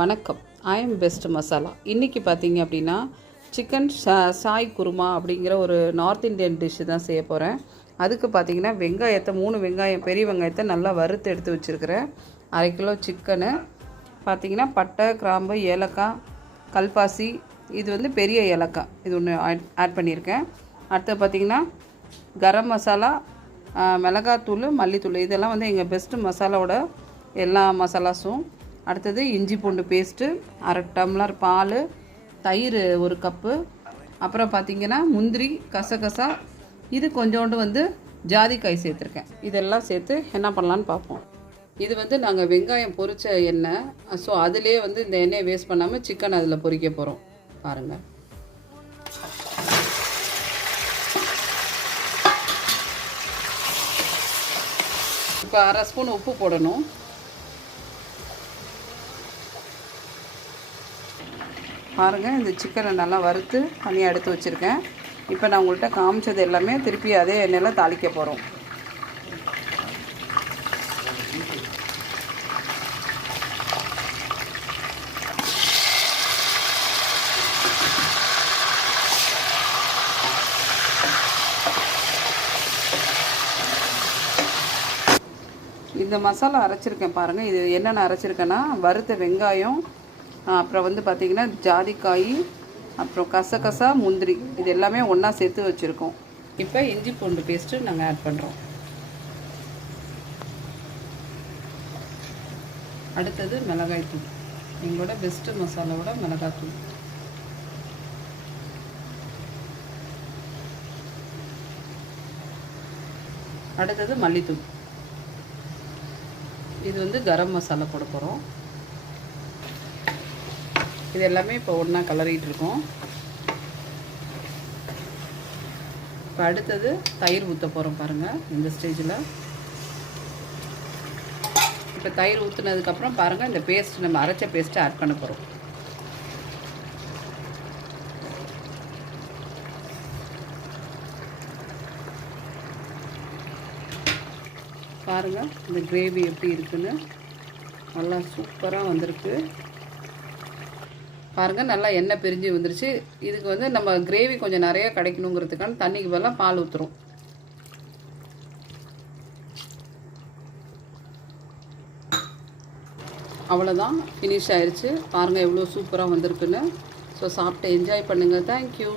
வணக்கம். I am best masala. இன்றைக்கி பார்த்தீங்க அப்படின்னா சிக்கன் சாய் குருமா அப்படிங்கிற ஒரு நார்த் இந்தியன் டிஷ்ஷு தான் செய்ய போகிறேன். அதுக்கு பார்த்தீங்கன்னா வெங்காயத்தை 3 வெங்காயம் பெரிய வெங்காயத்தை நல்லா வறுத்து எடுத்து வச்சுருக்கிறேன். 1/2 கிலோ சிக்கனு பார்த்தீங்கன்னா பட்டை, கிராம்பு, ஏலக்காய், கல்பாசி, இது வந்து பெரிய ஏலக்காய், இது ஒன்று ஆட் பண்ணியிருக்கேன். அடுத்து பார்த்திங்கன்னா கரம் மசாலா, மிளகாத்தூள், மல்லித்தூள், இதெல்லாம் வந்து எங்கள் பெஸ்ட்டு மசாலாவோட எல்லா மசாலாஸும். அடுத்தது இஞ்சி பூண்டு பேஸ்ட்டு, 1/2 டம்ளர் பால், தயிர் 1 கப்பு, அப்புறம் பார்த்திங்கன்னா முந்திரி, கசகசா, இது கொஞ்சோண்டு வந்து ஜாதிக்காய் சேர்த்துருக்கேன். இதெல்லாம் சேர்த்து என்ன பண்ணலான்னு பார்ப்போம். இது வந்து நாங்கள் வெங்காயம் பொரித்த எண்ணெய், ஸோ அதிலே வந்து இந்த எண்ணெயை வேஸ்ட் பண்ணாமல் சிக்கன் அதில் பொரிக்க போகிறோம். பாருங்கள். இப்போ 1/2 ஸ்பூன் உப்பு போடணும். பாருங்கள், இந்த சிக்கனை நல்லா வறுத்து தனியாக எடுத்து வச்சுருக்கேன். இப்போ நான் உங்கள்கிட்ட காமிச்சது எல்லாமே திருப்பி அதே எண்ணெயில் தாளிக்க போகிறோம். இந்த மசாலா அரைச்சிருக்கேன் பாருங்கள். இது என்னென்ன அரைச்சிருக்கேன்னா வறுத்த வெங்காயம், அப்புறம் வந்து பார்த்திங்கன்னா ஜாதிக்காய், அப்புறம் கசகசா, முந்திரி, இது எல்லாமே ஒன்றா சேர்த்து வச்சுருக்கோம். இப்போ இஞ்சி பூண்டு பேஸ்ட்டு நாங்கள் ஆட் பண்ணுறோம். அடுத்தது மிளகாய்த்தூள், எங்களோட பெஸ்ட்டு மசாலாவோட மிளகாய்த்தூள். அடுத்தது மல்லித்தூள், இது வந்து கரம் மசாலா போட போகிறோம். இது எல்லாமே இப்போ ஒன்றா கலரிட்டு இருக்கோம். இப்போ அடுத்தது தயிர் ஊற்ற போகிறோம் பாருங்கள். இந்த ஸ்டேஜில் இப்போ தயிர் ஊற்றுனதுக்கப்புறம் பாருங்கள், இந்த பேஸ்ட் நம்ம அரைச்ச பேஸ்ட்டை ஆட் பண்ண போகிறோம். பாருங்கள் இந்த கிரேவி எப்படி இருக்குன்னு, நல்லா சூப்பராக வந்திருக்கு. பாருங்கள், நல்லா எண்ணெய் பிரிஞ்சு வந்துருச்சு. இதுக்கு வந்து நம்ம கிரேவி கொஞ்சம் நிறையா கிடைக்கணுங்கிறதுக்கான தண்ணிக்கு பதிலாக பால் ஊற்றுறோம். அவ்வளோதான், ஃபினிஷ் ஆயிடுச்சு. பாருங்கள் எவ்வளோ சூப்பராக வந்திருக்குன்னு. ஸோ சாப்பிட்டு என்ஜாய் பண்ணுங்கள். தேங்க்யூ.